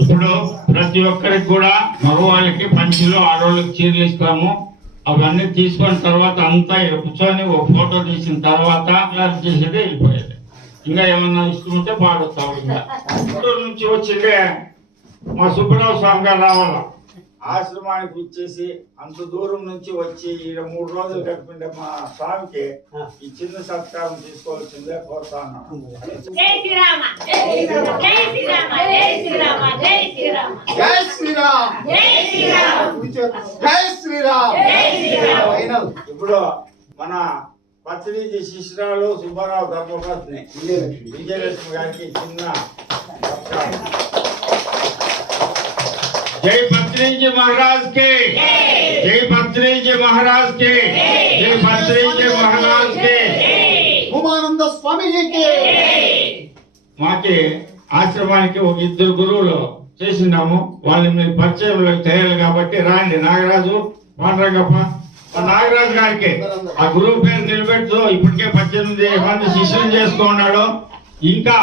ఇప్పుడు ప్రతి ఒక్కరికి కూడా మగవాళ్ళకి పంచులు ఆడవాళ్ళకి చీరలు ఇస్తాము. అవన్నీ తీసుకున్న తర్వాత అంతా కూర్చొని ఒక ఫోటో తీసిన తర్వాత క్లాస్ చేసేది వెళ్ళిపోయేది. ఇంకా ఏమన్నా ఇష్టం ఉంటే పాడుతాం. ఇంకా గుంటూరు నుంచి వచ్చిందే మా సుబ్బరావు స్వామి గారు రావాల ఆశ్రమానికి ఇచ్చేసి అంత దూరం నుంచి వచ్చి ఈడ 3 రోజులు గడిపిండే మా స్వామికి ఈ చిన్న సత్కారం తీసుకోవాల్సిందే కోరుతాను. జై శ్రీరామ జై శ్రీరామ జై శ్రీరామ జై శ్రీరామ జై శ్రీరామ జై శ్రీరామ్ జై శ్రీరామ జై శ్రీరామ్ జై శ్రీరామ. ఇప్పుడు మన పత్రిజీ శిష్యురాలు సుబ్బారావు ధర్మపత్ని విజయలక్ష్మి గారికి చిన్న సత్కారం. जय पत्रीजी महाराज के जय पत्रीजी महाराज के जय पत्रीजी महाराज के ఉమానంద స్వామిజీకి. మాకి ఆశ్రమానికి ఒక 2 గురువులు చేసినాము. వాళ్ళని మీరు పరిచయంలో చేయాలి కాబట్టి రాండి. నాగరాజు పాండరంగప్ప నాగరాజు గారికి ఆ గురువు పేరు నిలబెడుతూ ఇప్పటికే 18 మంది శిష్యులు చేసుకున్నాడు. ఇంకా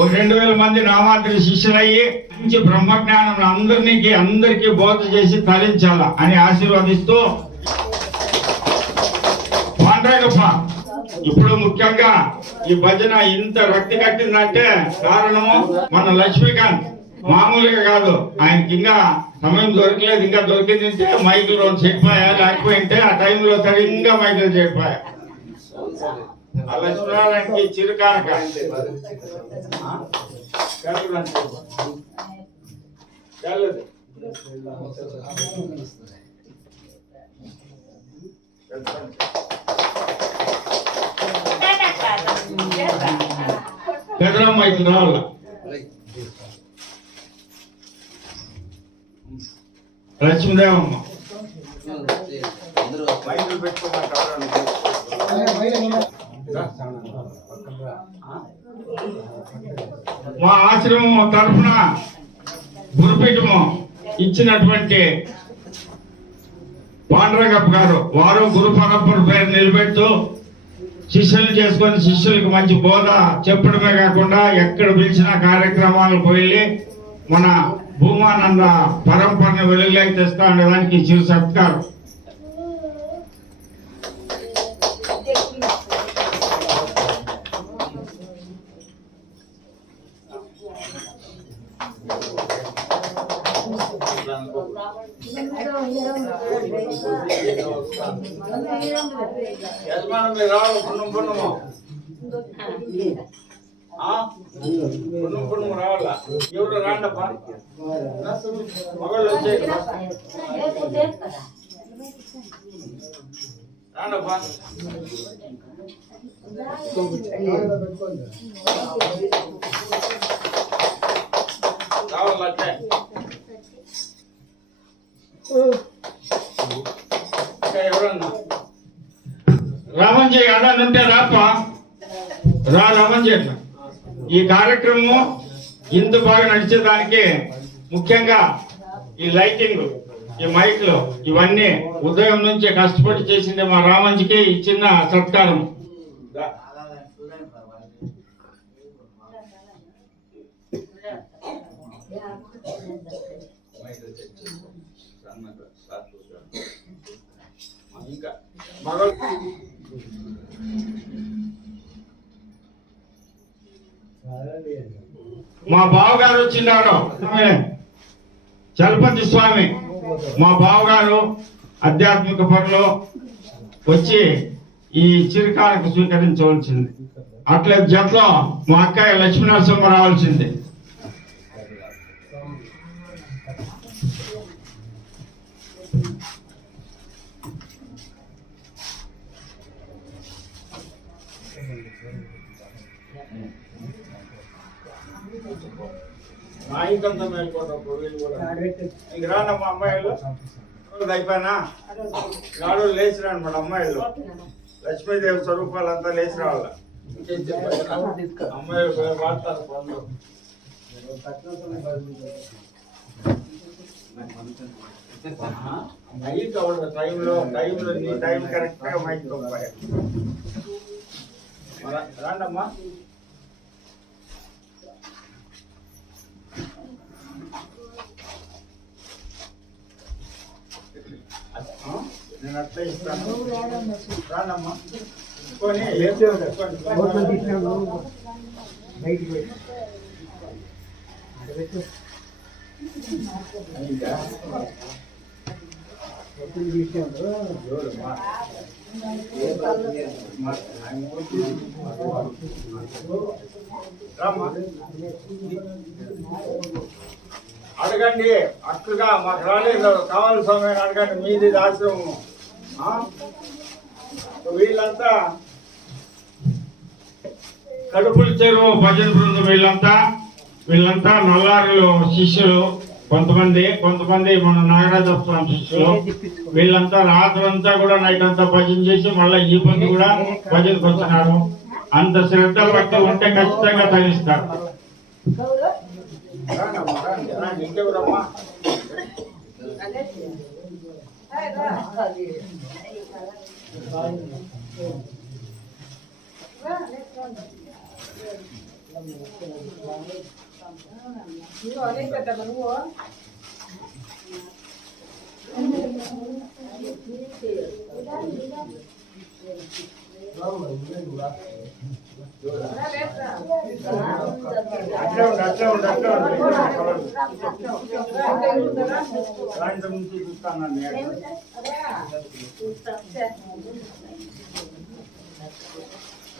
ఒక 2000 మంది నామాంతరి శిష్యులయ్యి మంచి బ్రహ్మజ్ఞానం అందరికీ బోధ చేసి తరించాల అని ఆశీర్వదిస్తూ పాండ్రగప్ప ఇప్పుడు ముఖ్యంగా ఈ భజన ఇంత రక్తి కట్టిందంటే కారణము మన లక్ష్మీకాంత్. మామూలుగా కాదు, ఆయనకి ఇంకా సమయం దొరకలేదు. ఇంకా దొరికిందంటే మైకులు చెడిపోయా, లేకపోయింటే ఆ టైంలో సరిగ్గా మైకులు చెడిపోయా. అలా చూడడానికి చిరుకారక పెద్దమ్మ ఇట్లా రావాల. లక్ష్మీదేవమ్మ మైకులు పెట్టుకోమంటారు. మా ఆశ్రమం తరఫున గురుపీఠము ఇచ్చినటువంటి పాండ్రగప్ప గారు వారు గురు పరంపర పేరు నిలబెడుతూ శిష్యులు చేసుకొని శిష్యులకు మంచి బోధ చెప్పడమే కాకుండా ఎక్కడ పిలిచిన కార్యక్రమాలకు వెళ్ళి మన భూమానంద పరంపరను వెలుగులోకి తెస్తా ఉండడానికి చిరు సత్కారం. యజమానం మీరు రావాలి. పుణ్యము రావాలా? ఎవరు రాండప్పా, మగళ్ళు వచ్చేది రాండప్పా. రావాలా? ఎవరన్నా రామంజీ అడాన్ని ఉంటే రాప్ప రామంజీ. ఈ కార్యక్రమం ఇంత బాగా నడిచేదానికి ముఖ్యంగా ఈ లైటింగ్, ఈ మైక్లు ఇవన్నీ ఉదయం నుంచి కష్టపడి చేసింది మా రామంజీకి ఈ చిన్న సత్కారం. మా బావగారు వచ్చినాడు చలపతి స్వామి. మా బావగారు ఆధ్యాత్మిక పనులు వచ్చి ఈ చిరకాలకు స్వీకరించవలసింది. అట్లే జట్లో మా అక్కయ్య లక్ష్మీనరసింహ రావాల్సింది. నాయకంతా మేల్కోవడం ఇంక రాండమ్మా అమ్మాయిలు అయిపోయినా నాడు లేచి రాండి మన అమ్మాయిలు. లక్ష్మీదేవి స్వరూపాలంతా లేచి రావాల. అమ్మాయిలు వాడతారు పనులు. మైక్ అవ్వదు టైంలో నీ టైం కరెక్ట్ గా మైక్ రాండమ్మా. నేను అట్లా ఇస్తాను. రానమ్మా కొని అడగండి. అక్కగా మాకు రాలేదు, కావాలి సమయం అడగండి. మీది ఆశ్రమము. వీళ్ళంతా కడుపుల చెరువు భజన బృందం వీళ్ళంతా నల్లారులో శిష్యులు. కొంతమంది మన నాగరాజ స్వామి శిష్యులు. వీళ్ళంతా రాత్రంతా కూడా నైట్ అంతా భజన చేసి మళ్ళీ ఈ పొద్దు కూడా భజనకు వచ్చినారు. అంత శ్రద్ధ భక్తి ఉంటే ఖచ్చితంగా తగిస్తారు. ఇంకెవరమ్మా? అట్లా ఉండు. సాయంత్రం నుంచి చూస్తాను.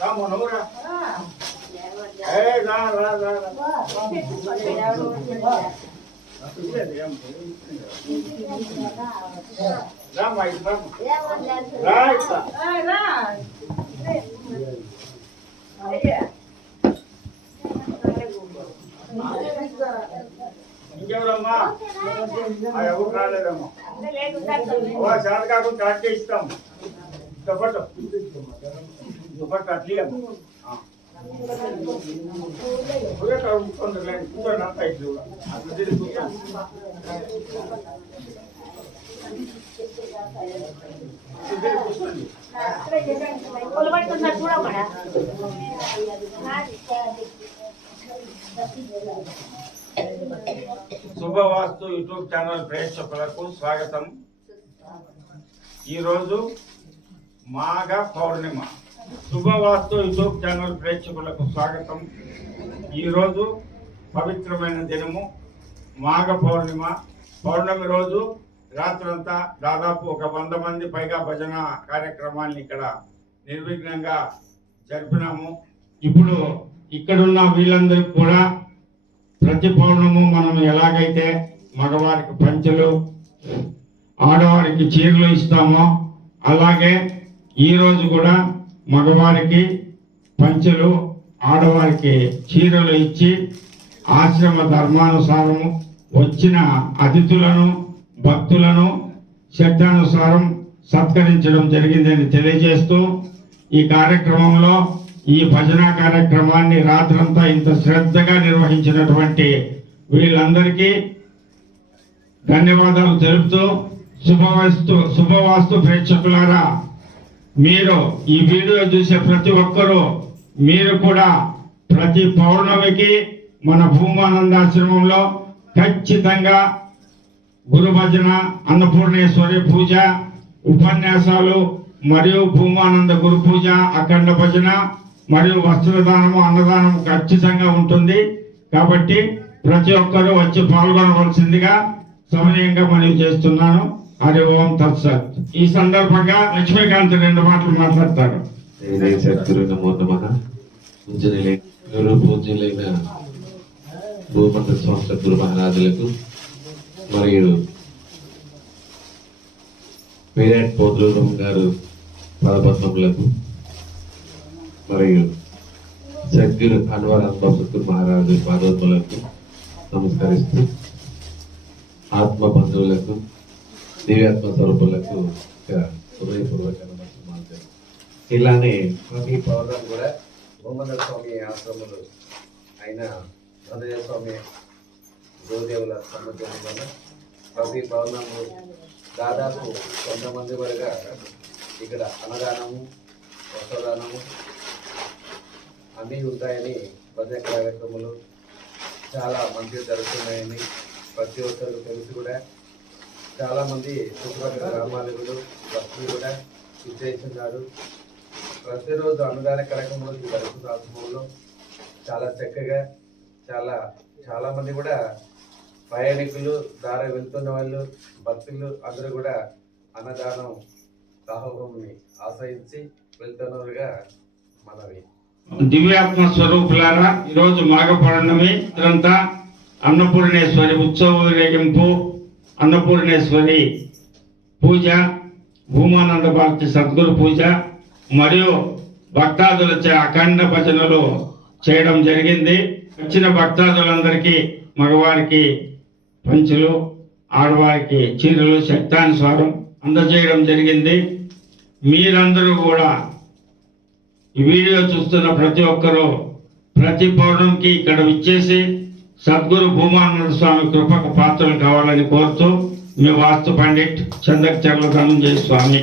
రాము నువ్వురా. రామ్మా ఇట్లా రా. ఇంకెవరమ్మా? ఎవరు రాలేదమ్మా? శాత కాకుండా కరెక్ట్ ఇస్తాం. దుపట్టు అట్లా కూర్చోండి. అంతా ఇట్లు కూర్చోండి. శుభవాస్తు యూట్యూబ్ ఛానల్ ప్రేక్షకులకు స్వాగతం. ఈరోజు మాఘ పౌర్ణిమ. శుభవాస్తు యూట్యూబ్ ఛానల్ ప్రేక్షకులకు స్వాగతం. ఈరోజు పవిత్రమైన దినము మాఘ పౌర్ణిమ. పౌర్ణమి రోజు రాత్రంతా దాదాపు 100 మంది పైగా భజన కార్యక్రమాన్ని ఇక్కడ నిర్విఘ్నంగా జరిపినాము. ఇప్పుడు ఇక్కడున్న వీళ్ళందరికీ కూడా ప్రతి పౌర్ణము మనం ఎలాగైతే మగవారికి పంచెలు ఆడవారికి చీరలు ఇస్తామో అలాగే ఈరోజు కూడా మగవారికి పంచెలు ఆడవారికి చీరలు ఇచ్చి ఆశ్రమ ధర్మానుసారము వచ్చిన అతిథులను భక్తులను శక్తానుసారం సత్కరించడం జరిగిందని తెలియజేస్తూ ఈ కార్యక్రమంలో ఈ భజన కార్యక్రమాన్ని రాత్రంతా ఇంత శ్రద్ధగా నిర్వహించినటువంటి వీళ్ళందరికీ ధన్యవాదాలు తెలుపుతూ శుభవాస్తు ప్రేక్షకులారా, మీరు ఈ వీడియో చూసే ప్రతి ఒక్కరూ మీరు కూడా ప్రతి పౌర్ణమికి మన భూమానందాశ్రమంలో ఖచ్చితంగా గురు భజన, అన్నపూర్ణేశ్వరి పూజ, ఉపన్యాసాలు మరియు భూమానంద గురు పూజ, అఖండ భజన మరియు వస్త్రదానము, అన్నదానము ఖచ్చితంగా ఉంటుంది. కాబట్టి ప్రతి ఒక్కరూ వచ్చి పాల్గొనవలసిందిగా సమయంగా మనవి చేస్తున్నాను. హరి ఓం తత్సత్. ఈ సందర్భంగా లక్ష్మీకాంత్ 2 మాటలు మాట్లాడతారు. పూజ్యులైన భూమంత్ర స్వామి సద్గురు మహారాజులకు మరియు విరాట్ పోతులూరు గారు పదపద్మములకు మరియు సద్గురు అన్వర్ అనుభవ సద్గురు మహారాజు పాదోత్మలకు నమస్కరిస్తూ ఆత్మ బంధువులకు దివ్యాత్మ స్వరూపులకు హృదయపూర్వక నమస్కారం. ఇలానే ప్రతి పౌర్ణమి కూడా భూమంత్ర స్వామి ఆశ్రములు అయిన ఆంజనేయ స్వామి గురుదేవుల సముద్రం వల్ల ప్రతి పౌర్ణములు దాదాపు 100 మంది వరకు ఇక్కడ అన్నదానము, వస్త్రదానము అన్నీ ఉంటాయని భజన కార్యక్రమాలు. చాలా మంచిగా జరుగుతున్నాయని ప్రతి ఒక్కరికి తెలిసి కూడా చాలా మంది చుట్టుపక్కల గ్రామాలు భక్తులు కూడా విశేషించారు. ప్రతిరోజు అన్నదాన కార్యక్రమంలో ఈ పరిశుద్ధ ఆశ్రమంలో చాలా చక్కగా చాలా మంది కూడా ప్రయాణికులు దారి వెళ్తున్న వాళ్ళు భక్తులు అందరూ కూడా అన్నదానం సాహోగంని ఆశ్రయించి వెళ్తున్నవారుగా మనవి. దివ్యాత్మ స్వరూపులారా, ఈరోజు మాఘ పౌర్ణమి ఇదంతా అన్నపూర్ణేశ్వరి ఉత్సవ ఊరేగింపు, అన్నపూర్ణేశ్వరి పూజ, భూమానంద భారతి సద్గురు పూజ మరియు భక్తాదులచే అఖండ భజనలు చేయడం జరిగింది. వచ్చిన భక్తాదులందరికీ మగవారికి పంచులు, ఆడవారికి చీరలు శక్తానుసారం అందజేయడం జరిగింది. మీరందరూ కూడా ఈ వీడియో చూస్తున్న ప్రతి ఒక్కరూ ప్రతి పౌర్ణమికి ఇక్కడ విచ్చేసి సద్గురు భూమానంద స్వామి కృపకు పాత్రలు కావాలని కోరుతూ మీ వాస్తు పండిట్ చందక్ చర్ల ధనంజయ స్వామి.